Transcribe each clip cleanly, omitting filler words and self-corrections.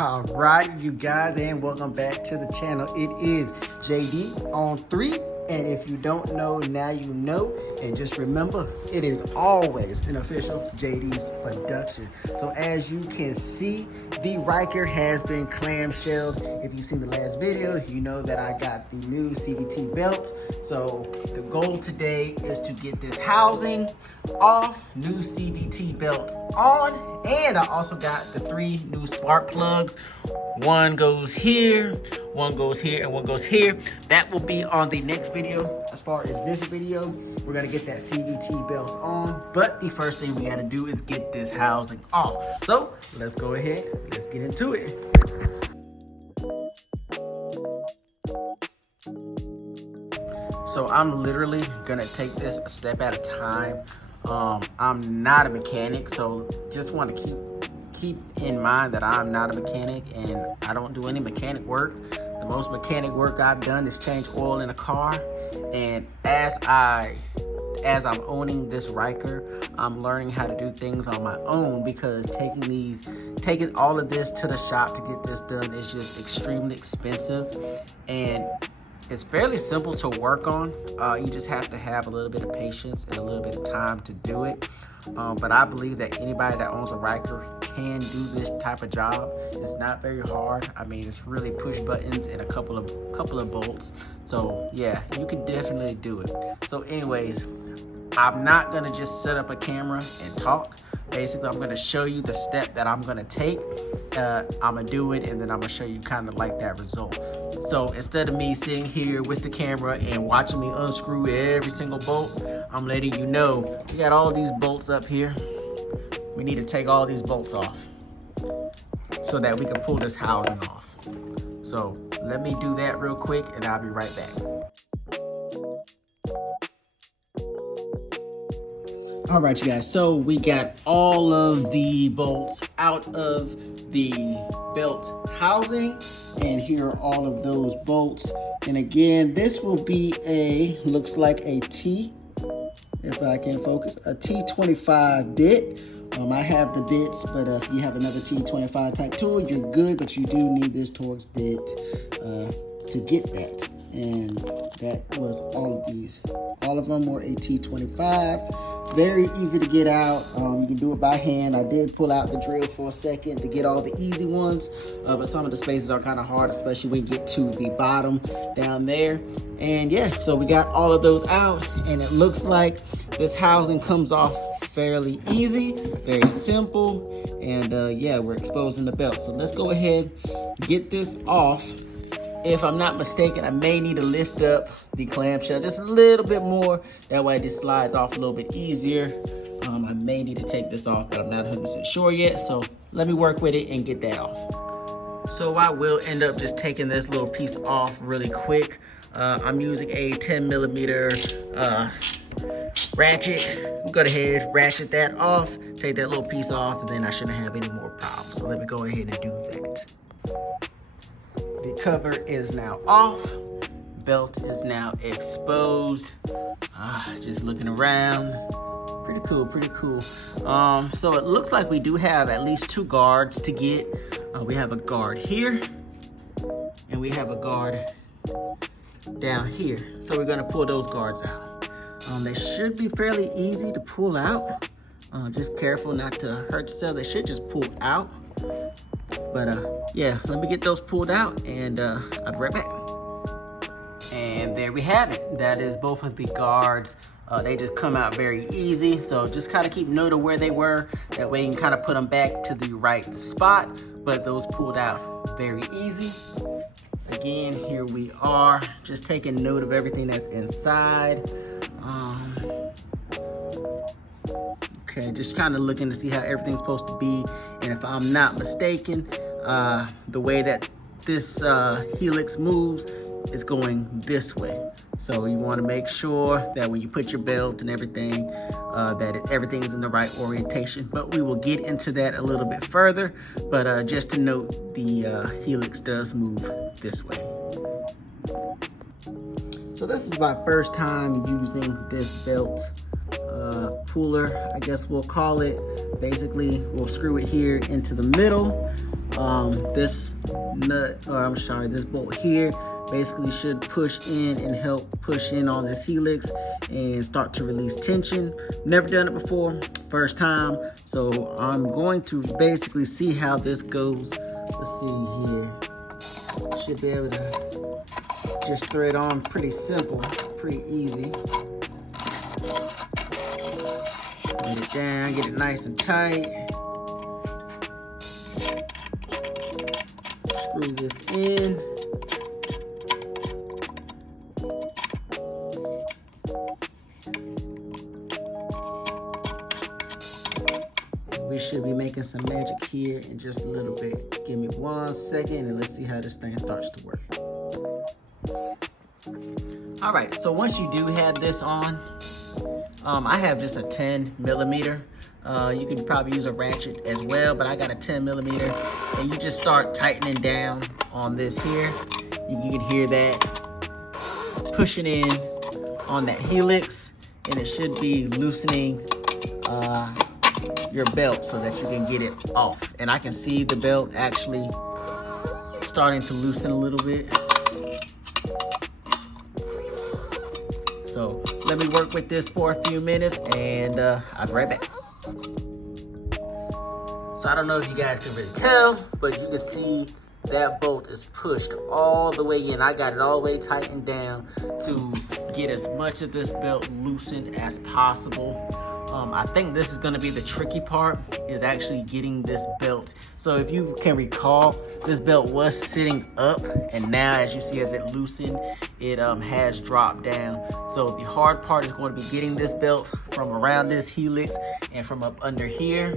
All right, you guys, and welcome back to the channel. It is JD on 3, and if you don't know, now you know. And just remember, it is always an official JD's production. So as you can see, the Ryker has been clamshelled. If you've seen the last video, you know that I got the new CVT belt. So the goal today is to get this housing off, new CVT belt on, and I also got the 3 new spark plugs. One goes here, one goes here, and one goes here. That will be on the next video. As far as this video, we're gonna get that CVT belt on, but the first thing we gotta do is get this housing off. So let's go ahead, let's get into it. So I'm literally gonna take this a step at a time. I'm not a mechanic, so just want to keep in mind that I'm not a mechanic and I don't do any mechanic work. The most mechanic work I've done is change oil in a car. And as I'm owning this Ryker, I'm learning how to do things on my own, because taking all of this to the shop to get this done is just extremely expensive, and it's fairly simple to work on. You just have to have a little bit of patience and a little bit of time to do it. But I believe that anybody that owns a Ryker can do this type of job. It's not very hard. I mean, it's really push buttons and a couple of bolts. So yeah, you can definitely do it. So anyways, I'm not gonna just set up a camera and talk. Basically, I'm gonna show you the step that I'm gonna take. I'm gonna do it, and then I'm gonna show you kind of like that result. So instead of me sitting here with the camera and watching me unscrew every single bolt, I'm letting you know we got all these bolts up here. We need to take all these bolts off so that we can pull this housing off. So let me do that real quick, and I'll be right back. All right, you guys, so we got all of the bolts out of the belt housing, and here are all of those bolts. And again, this will be looks like a T, if I can focus, a T25 bit. I have the bits, but if you have another T25 type tool, you're good, but you do need this Torx bit to get that. And that was all of these. All of them were a T25. Very easy to get out. You can do it by hand. I did pull out the drill for a second to get all the easy ones, but some of the spaces are kind of hard, especially when you get to the bottom down there. And yeah, so we got all of those out, and it looks like this housing comes off fairly easy, very simple, and yeah, we're exposing the belt. So let's go ahead, get this off. If I'm not mistaken, I may need to lift up the clamshell just a little bit more. That way this slides off a little bit easier. I may need to take this off, but I'm not 100% sure yet. So let me work with it and get that off. So I will end up just taking this little piece off really quick. I'm using a 10mm ratchet. Go ahead, ratchet that off, take that little piece off, and then I shouldn't have any more problems. So let me go ahead and do that. The cover is now off. Belt is now exposed. Just looking around. Pretty cool, pretty cool. So it looks like we do have at least 2 guards to get. We have a guard here, and we have a guard down here. So we're gonna pull those guards out. They should be fairly easy to pull out. Just careful not to hurt yourself. They should just pull out. But yeah, let me get those pulled out, and I'll be right back. And there we have it. That is both of the guards. They just come out very easy. So just kind of keep note of where they were. That way you can kind of put them back to the right spot. But those pulled out very easy. Again, here we are. Just taking note of everything that's inside. Okay, just kind of looking to see how everything's supposed to be. And if I'm not mistaken, the way that this helix moves is going this way. So you want to make sure that when you put your belt and everything, that everything's in the right orientation. But we will get into that a little bit further. But just to note, the helix does move this way. So this is my first time using this belt puller, I guess we'll call it. Basically, we'll screw it here into the middle. This this bolt here basically should push in and help push in on this helix and start to release tension. Never done it before, first time. So I'm going to basically see how this goes. Let's see here. Should be able to just thread on pretty simple, pretty easy. Get it down, get it nice and tight. Screw this in. We should be making some magic here in just a little bit. Give me 1 second and let's see how this thing starts to work. All right, so once you do have this on, I have just a 10 millimeter. You could probably use a ratchet as well, but I got a 10 millimeter. And you just start tightening down on this here. You can hear that pushing in on that helix, and it should be loosening your belt so that you can get it off. And I can see the belt actually starting to loosen a little bit. So let me work with this for a few minutes and I'll be right back. So I don't know if you guys can really tell, but you can see that bolt is pushed all the way in. I got it all the way tightened down to get as much of this belt loosened as possible. I think this is gonna be the tricky part, is actually getting this belt. So if you can recall, this belt was sitting up, and now as you see, as it loosened, it has dropped down. So the hard part is going to be getting this belt from around this helix and from up under here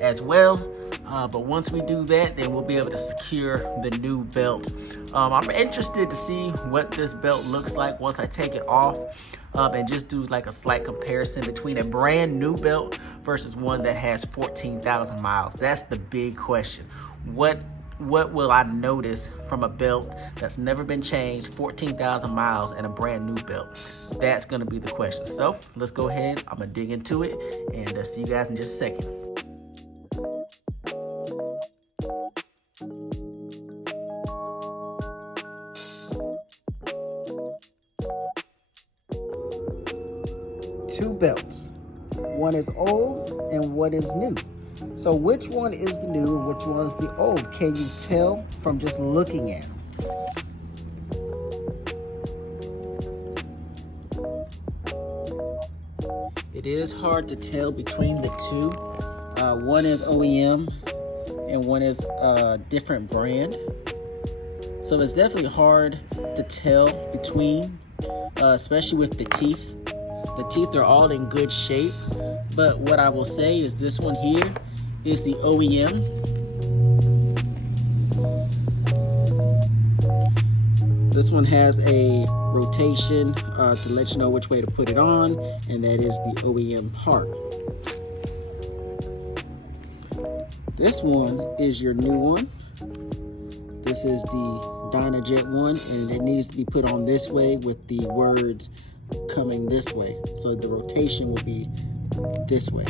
as well. But once we do that, then we'll be able to secure the new belt. I'm interested to see what this belt looks like once I take it off. And just do like a slight comparison between a brand new belt versus one that has 14,000 miles. That's the big question. What will I notice from a belt that's never been changed, 14,000 miles, and a brand new belt? That's gonna be the question. So let's go ahead, I'm gonna dig into it, and see you guys in just a second. Two belts. One is old and one is new. So which one is the new and which one is the old? Can you tell from just looking at them? It is hard to tell between the two. One is OEM and one is a different brand. So it's definitely hard to tell between, especially with the teeth. The teeth are all in good shape, but what I will say is this one here is the OEM. This one has a rotation to let you know which way to put it on, and that is the OEM part. This one is your new one. This is the Dynojet one, and it needs to be put on this way with the words coming this way, so the rotation will be this way.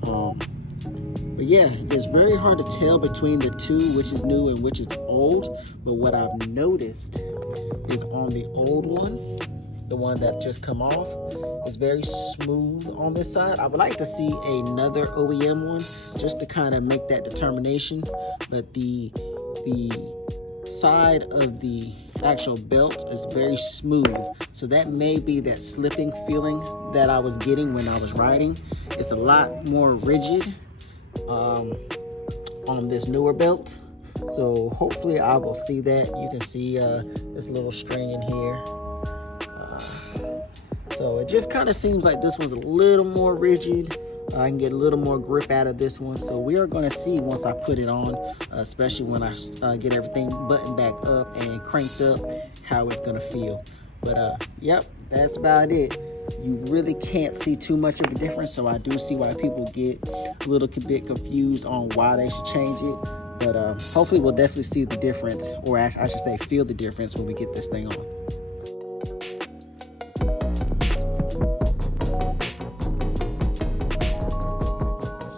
But yeah, it's very hard to tell between the two which is new and which is old. But what I've noticed is on the old one, the one that just come off, is very smooth on this side. I would like to see another OEM one just to kind of make that determination. But the side of the actual belt is very smooth, so that may be that slipping feeling that I was getting when I was riding. It's a lot more rigid on this newer belt, so hopefully I will see that. You can see this little string in here, so it just kind of seems like this one's a little more rigid. I can get a little more grip out of this one, so we are going to see once I put it on, especially when I get everything buttoned back up and cranked up, how it's going to feel. But yep, that's about it. You really can't see too much of a difference, so I do see why people get a little bit confused on why they should change it. But hopefully we'll definitely see the difference, or I should say feel the difference when we get this thing on.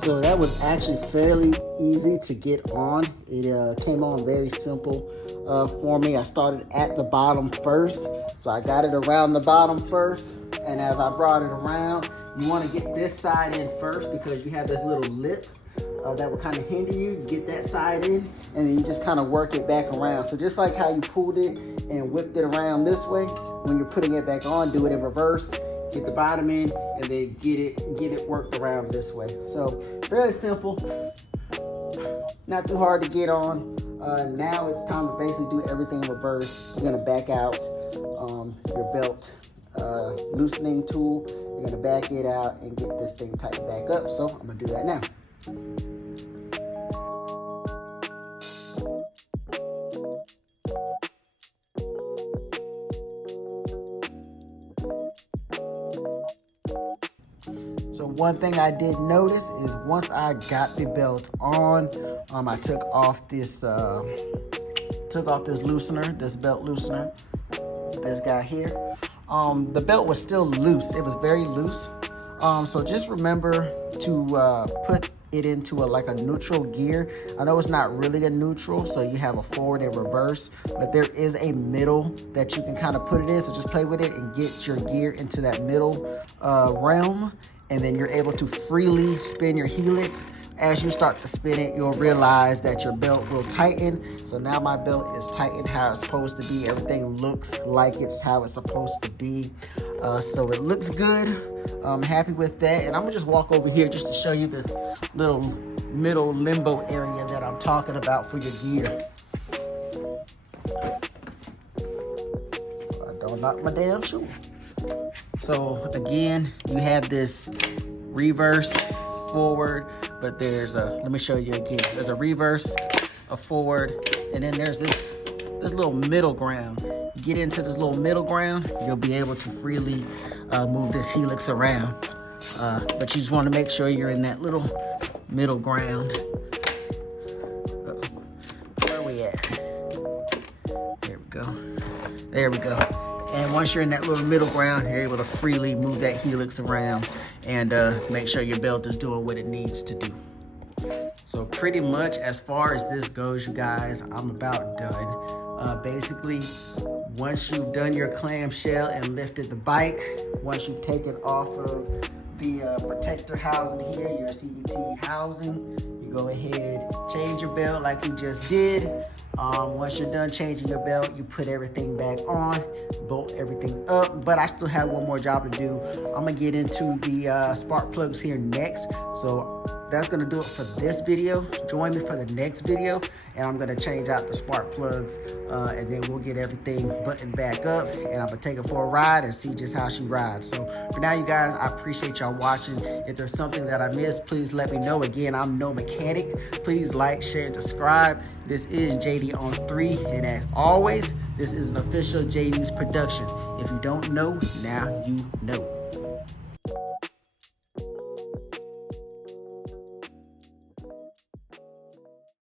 So that was actually fairly easy to get on. It came on very simple for me. I started at the bottom first. So I got it around the bottom first. And as I brought it around, you want to get this side in first because you have this little lip that will kind of hinder you. You get that side in and then you just kind of work it back around. So just like how you pulled it and whipped it around this way, when you're putting it back on, do it in reverse. Get the bottom in and then get it worked around this way. So fairly simple, not too hard to get on. Now it's time to basically do everything in reverse. You're gonna back out your belt loosening tool. You're gonna back it out and get this thing tightened back up. So I'm gonna do that now. So one thing I did notice is once I got the belt on, I took off this loosener, this belt loosener, this guy here. The belt was still loose. It was very loose. So just remember to put it into like a neutral gear. I know it's not really a neutral, so you have a forward and reverse, but there is a middle that you can kind of put it in. So just play with it and get your gear into that middle realm. And then you're able to freely spin your helix. As you start to spin it, you'll realize that your belt will tighten. So now my belt is tightened how it's supposed to be. Everything looks like it's how it's supposed to be. So it looks good. I'm happy with that. And I'm gonna just walk over here just to show you this little middle limbo area that I'm talking about for your gear. Don't knock my damn shoe. So again, you have this reverse, forward, but there's a, let me show you again. There's a reverse, a forward, and then there's this little middle ground. Get into this little middle ground, you'll be able to freely move this helix around. But you just want to make sure you're in that little middle ground. Where are we at? There we go. There we go. And once you're in that little middle ground, you're able to freely move that helix around and make sure your belt is doing what it needs to do. So pretty much as far as this goes, you guys, I'm about done. Basically, once you've done your clamshell and lifted the bike, once you've taken off of the protector housing here, your CVT housing, you go ahead, change your belt like we just did. Once you're done changing your belt, you put everything back on, bolt everything up, but I still have one more job to do. I'm gonna get into the spark plugs here next. So that's gonna do it for this video. Join me for the next video, and I'm gonna change out the spark plugs, and then we'll get everything buttoned back up, and I'm gonna take it for a ride and see just how she rides. So for now, you guys, I appreciate y'all watching. If there's something that I missed, please let me know. Again, I'm no mechanic. Please like, share, and subscribe. This is JD on 3, and as always, this is an official JD's production. If you don't know, now you know.